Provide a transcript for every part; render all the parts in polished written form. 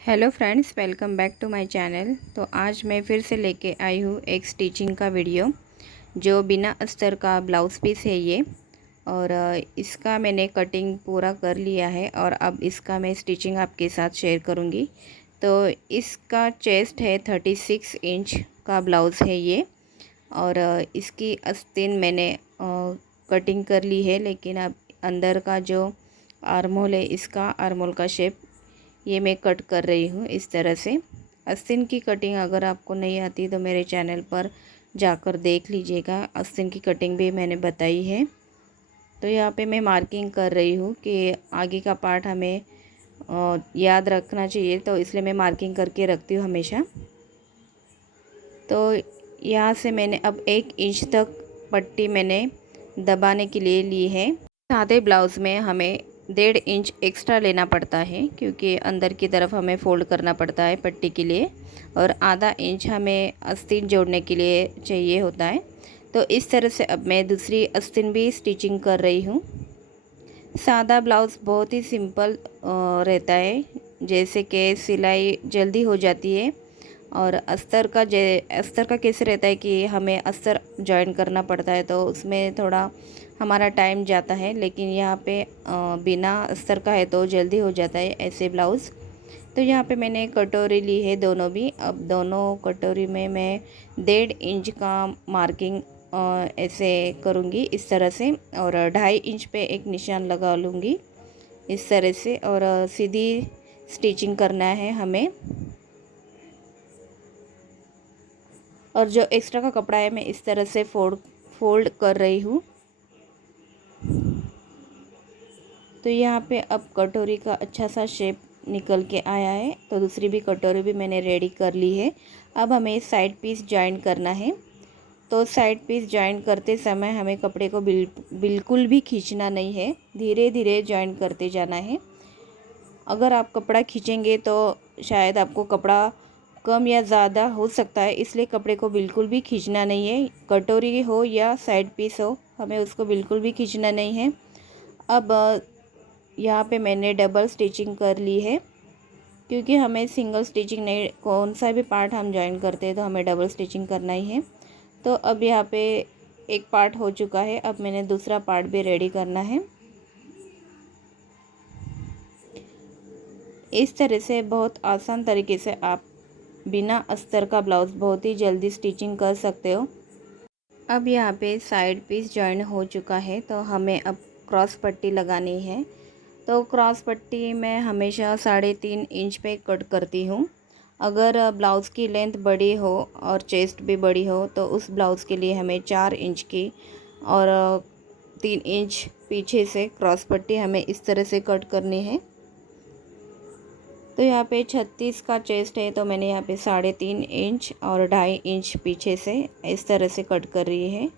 Hello friends, welcome back to my channel. तो आज मैं फिर से लेके आई हूँ एक स्टिचिंग का वीडियो जो बिना अस्तर का ब्लाउज़ पीस है ये। और इसका मैंने कटिंग पूरा कर लिया है और अब इसका मैं स्टिचिंग आपके साथ शेयर करूँगी। तो इसका चेस्ट है 36 इंच का ब्लाउज़ है ये। और इसकी आस्तीन मैंने कटिंग कर ली है, लेकिन अब अंदर का जो आर्महोल है, इसका आर्महोल का शेप ये मैं कट कर रही हूँ इस तरह से। आस्तीन की कटिंग अगर आपको नहीं आती तो मेरे चैनल पर जाकर देख लीजिएगा, आस्तीन की कटिंग भी मैंने बताई है। तो यहाँ पे मैं मार्किंग कर रही हूँ कि आगे का पार्ट हमें याद रखना चाहिए, तो इसलिए मैं मार्किंग करके रखती हूँ हमेशा। तो यहाँ से मैंने अब 1 इंच तक पट्टी मैंने दबाने के लिए ली है। सादे ब्लाउज़ में हमें 1.5 इंच एक्स्ट्रा लेना पड़ता है, क्योंकि अंदर की तरफ हमें फ़ोल्ड करना पड़ता है पट्टी के लिए, और आधा इंच हमें आस्तीन जोड़ने के लिए चाहिए होता है। तो इस तरह से अब मैं दूसरी आस्तीन भी स्टिचिंग कर रही हूँ। सादा ब्लाउज़ बहुत ही सिंपल रहता है, जैसे कि सिलाई जल्दी हो जाती है। और अस्तर का कैसे रहता है कि हमें अस्तर जॉइन करना पड़ता है, तो उसमें थोड़ा हमारा टाइम जाता है। लेकिन यहाँ पे बिना अस्तर का है तो जल्दी हो जाता है ऐसे ब्लाउज़। तो यहाँ पे मैंने कटोरी ली है दोनों भी। अब दोनों कटोरी में मैं 1.5 इंच का मार्किंग ऐसे करूँगी इस तरह से, और 2.5 इंच पे एक निशान लगा लूँगी इस तरह से, और सीधी स्टिचिंग करना है हमें। और जो एक्स्ट्रा का कपड़ा है मैं इस तरह से फोल्ड कर रही हूँ। तो यहाँ पे अब कटोरी का अच्छा सा शेप निकल के आया है। तो दूसरी भी कटोरी भी मैंने रेडी कर ली है। अब हमें साइड पीस जॉइन करना है। तो साइड पीस जॉइन करते समय हमें कपड़े को बिल्कुल भी खींचना नहीं है, धीरे धीरे जॉइन करते जाना है। अगर आप कपड़ा खींचेंगे तो शायद आपको कपड़ा कम या ज़्यादा हो सकता है, इसलिए कपड़े को बिल्कुल भी खींचना नहीं है। कटोरी हो या साइड पीस हो, हमें उसको बिल्कुल भी खींचना नहीं है। अब यहाँ पे मैंने डबल स्टिचिंग कर ली है, क्योंकि हमें सिंगल स्टिचिंग नहीं, कौन सा भी पार्ट हम जॉइन करते हैं तो हमें डबल स्टिचिंग करना ही है। तो अब यहाँ पे एक पार्ट हो चुका है, अब मैंने दूसरा पार्ट भी रेडी करना है। इस तरह से बहुत आसान तरीके से आप बिना अस्तर का ब्लाउज़ बहुत ही जल्दी स्टिचिंग कर सकते हो। अब यहाँ पे साइड पीस जॉइन हो चुका है, तो हमें अब क्रॉस पट्टी लगानी है। तो क्रॉस पट्टी मैं हमेशा 3.5 इंच पे कट करती हूँ। अगर ब्लाउज़ की लेंथ बड़ी हो और चेस्ट भी बड़ी हो तो उस ब्लाउज़ के लिए हमें 4 इंच की और 3 इंच पीछे से क्रॉस पट्टी हमें इस तरह से कट करनी है। तो यहाँ पे 36 का चेस्ट है, तो मैंने यहाँ पे 3.5 इंच और 2.5 इंच पीछे से इस तरह से कट कर रही है।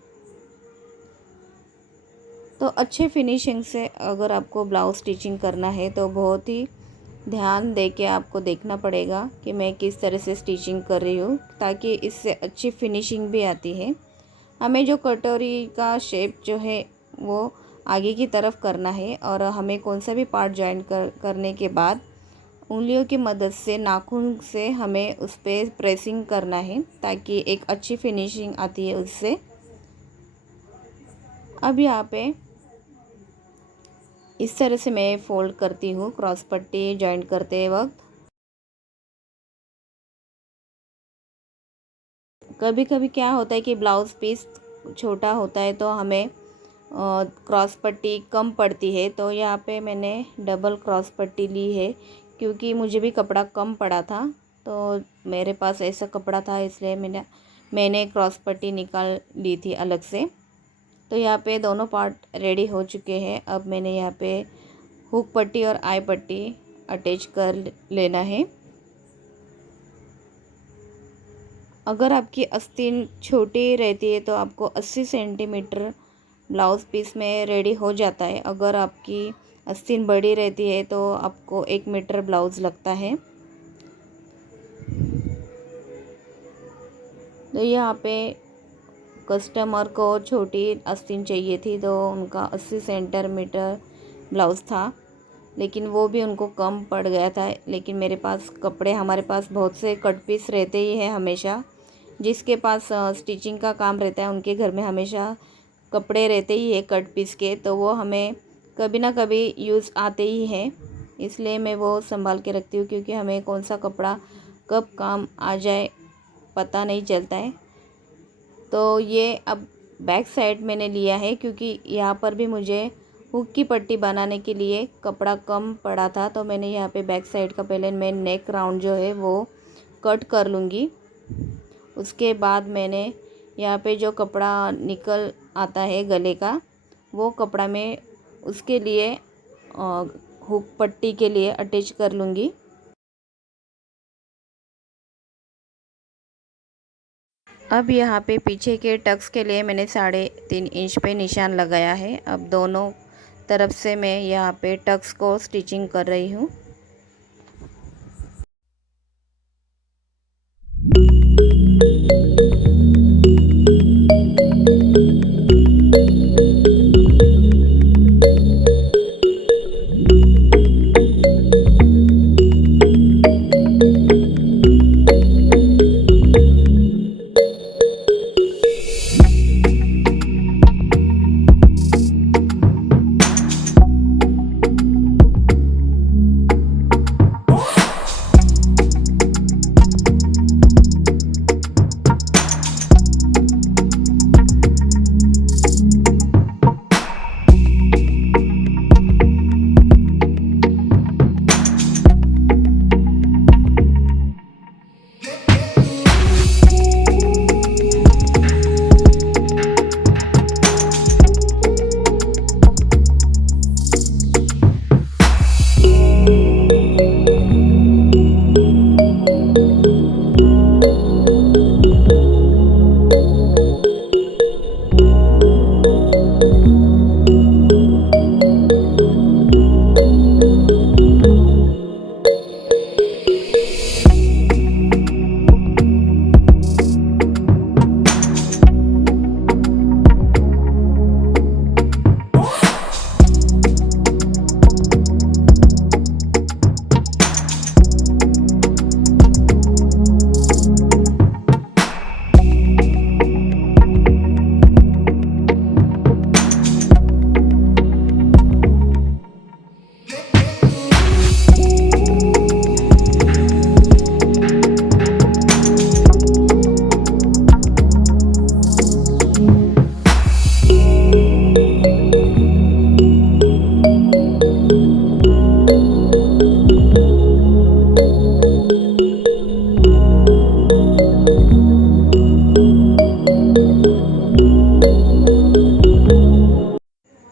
तो अच्छे फिनिशिंग से अगर आपको ब्लाउज़ स्टिचिंग करना है तो बहुत ही ध्यान दे के आपको देखना पड़ेगा कि मैं किस तरह से स्टिचिंग कर रही हूँ, ताकि इससे अच्छी फिनिशिंग भी आती है। हमें जो कटोरी का शेप जो है वो आगे की तरफ करना है, और हमें कौन सा भी पार्ट जॉइन करने के बाद उंगलियों की मदद से, नाखून से हमें उस पर प्रेसिंग करना है, ताकि एक अच्छी फिनिशिंग आती है उससे। अब यहाँ पे इस तरह से मैं फ़ोल्ड करती हूँ क्रॉस पट्टी जॉइंट करते वक्त। कभी कभी क्या होता है कि ब्लाउज़ पीस छोटा होता है तो हमें क्रॉस पट्टी कम पड़ती है। तो यहाँ पे मैंने डबल क्रॉस पट्टी ली है, क्योंकि मुझे भी कपड़ा कम पड़ा था। तो मेरे पास ऐसा कपड़ा था, इसलिए मैंने क्रॉस पट्टी निकाल ली थी अलग से। तो यहाँ पे दोनों पार्ट रेडी हो चुके हैं। अब मैंने यहाँ पे हुक पट्टी और आई पट्टी अटैच कर लेना है। अगर आपकी आस्तीन छोटी रहती है तो आपको 80 सेंटीमीटर ब्लाउज़ पीस में रेडी हो जाता है। अगर आपकी आस्तीन बड़ी रहती है तो आपको 1 मीटर ब्लाउज़ लगता है। तो यहाँ पे कस्टमर को छोटी आस्तीन चाहिए थी, तो उनका 80 सेंटीमीटर ब्लाउज़ था। लेकिन वो भी उनको कम पड़ गया था। लेकिन मेरे पास कपड़े, हमारे पास बहुत से कट पीस रहते ही है हमेशा। जिसके पास स्टिचिंग का काम रहता है उनके घर में हमेशा कपड़े रहते ही है कट पीस के, तो वो हमें कभी ना कभी यूज़ आते ही हैं। इसलिए मैं वो संभाल के रखती हूँ, क्योंकि हमें कौन सा कपड़ा कब काम आ जाए पता नहीं चलता है। तो ये अब बैक साइड मैंने लिया है, क्योंकि यहाँ पर भी मुझे हुक की पट्टी बनाने के लिए कपड़ा कम पड़ा था। तो मैंने यहाँ पे बैक साइड का पहले मैं नेक राउंड जो है वो कट कर लूँगी। उसके बाद मैंने यहाँ पे जो कपड़ा निकल आता है गले का, वो कपड़ा मैं उसके लिए हुक पट्टी के लिए अटैच कर लूँगी। अब यहाँ पे पीछे के टक्स के लिए मैंने 3.5 इंच पे निशान लगाया है। अब दोनों तरफ से मैं यहाँ पे टक्स को स्टिचिंग कर रही हूँ।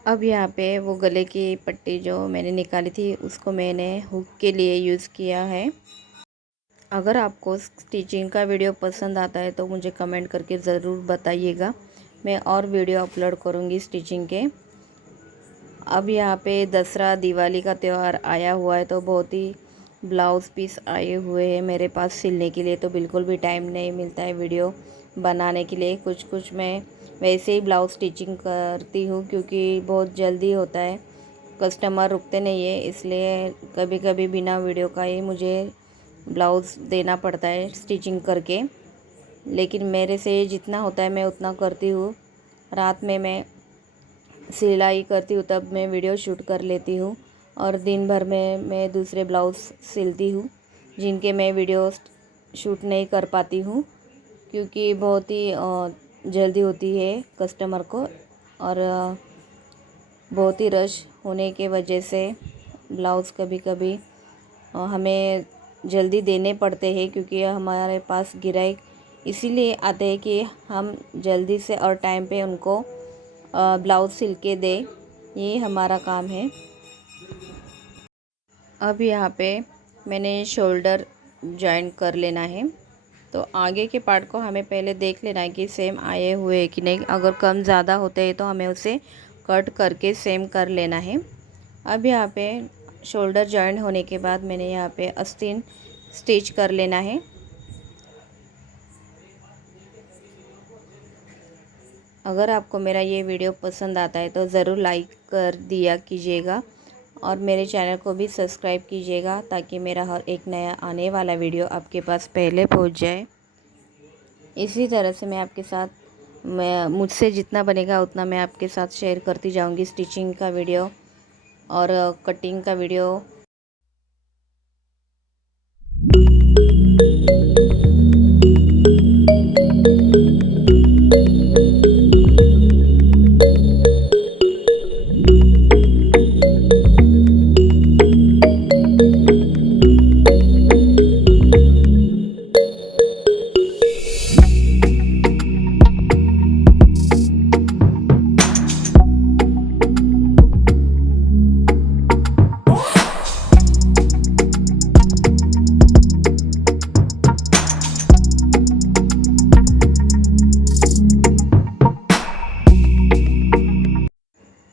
अब यहाँ पे वो गले की पट्टी जो मैंने निकाली थी उसको मैंने हुक के लिए यूज़ किया है। अगर आपको स्टिचिंग का वीडियो पसंद आता है तो मुझे कमेंट करके ज़रूर बताइएगा। मैं और वीडियो अपलोड करूँगी स्टिचिंग के। अब यहाँ पे दसरा दिवाली का त्यौहार आया हुआ है, तो बहुत ही ब्लाउज़ पीस आए हुए हैं मेरे पास सिलने के लिए। तो बिल्कुल भी टाइम नहीं मिलता है वीडियो बनाने के लिए। कुछ कुछ मैं वैसे ही ब्लाउज़ स्टिचिंग करती हूँ, क्योंकि बहुत जल्दी होता है, कस्टमर रुकते नहीं है, इसलिए कभी कभी बिना वीडियो का ही मुझे ब्लाउज़ देना पड़ता है स्टिचिंग करके। लेकिन मेरे से जितना होता है मैं उतना करती हूँ। रात में मैं सिलाई करती हूँ तब मैं वीडियो शूट कर लेती हूँ, और दिन भर में मैं दूसरे ब्लाउज़ सिलती हूँ जिनके मैं वीडियो शूट नहीं कर पाती हूँ, क्योंकि बहुत ही जल्दी होती है कस्टमर को, और बहुत ही रश होने के वजह से ब्लाउज़ कभी कभी हमें जल्दी देने पड़ते हैं, क्योंकि हमारे पास ग्राहक इसीलिए आते हैं कि हम जल्दी से और टाइम पे उनको ब्लाउज़ सिल के दें। ये हमारा काम है। अब यहाँ पे मैंने शोल्डर जॉइन कर लेना है। तो आगे के पार्ट को हमें पहले देख लेना है कि सेम आए हुए हैं कि नहीं। अगर कम ज़्यादा होते हैं तो हमें उसे कट करके सेम कर लेना है। अब यहाँ पे शोल्डर जॉइन होने के बाद मैंने यहाँ पे आस्तीन स्टिच कर लेना है। अगर आपको मेरा ये वीडियो पसंद आता है तो ज़रूर लाइक कर दिया कीजिएगा, और मेरे चैनल को भी सब्सक्राइब कीजिएगा ताकि मेरा हर एक नया आने वाला वीडियो आपके पास पहले पहुंच जाए। इसी तरह से मैं आपके साथ मुझसे जितना बनेगा उतना मैं आपके साथ शेयर करती जाऊंगी, स्टिचिंग का वीडियो और कटिंग का वीडियो।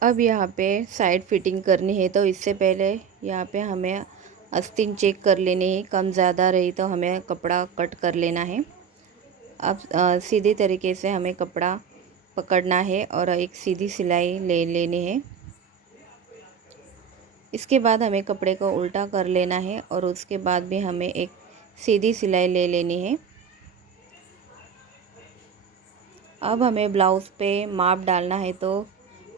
अब यहाँ पे साइड फिटिंग करनी है, तो इससे पहले यहाँ पे हमें आस्तीन चेक कर लेनी है। कम ज़्यादा रही तो हमें कपड़ा कट कर लेना है। अब सीधे तरीके से हमें कपड़ा पकड़ना है और एक सीधी सिलाई ले लेनी है। इसके बाद हमें कपड़े को उल्टा कर लेना है और उसके बाद भी हमें एक सीधी सिलाई ले लेनी है। अब हमें ब्लाउज़ पे माप डालना है, तो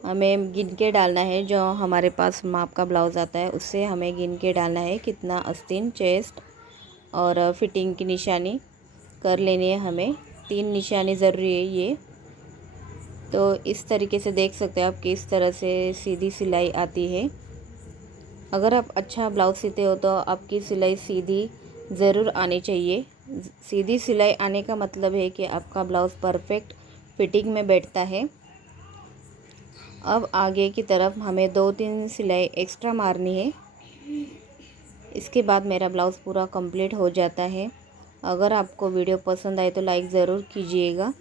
हमें गिन के डालना है। जो हमारे पास माप का ब्लाउज़ आता है उससे हमें गिन के डालना है कितना आस्तीन, चेस्ट और फिटिंग की निशानी कर लेनी है। हमें 3 निशानी ज़रूरी है ये। तो इस तरीके से देख सकते हैं आप किस तरह से सीधी सिलाई आती है। अगर आप अच्छा ब्लाउज़ सीते हो तो आपकी सिलाई सीधी ज़रूर आनी चाहिए। सीधी सिलाई आने का मतलब है कि आपका ब्लाउज़ परफेक्ट फिटिंग में बैठता है। अब आगे की तरफ हमें 2-3 सिलाई एक्स्ट्रा मारनी है। इसके बाद मेरा ब्लाउज़ पूरा कंप्लीट हो जाता है। अगर आपको वीडियो पसंद आए तो लाइक ज़रूर कीजिएगा।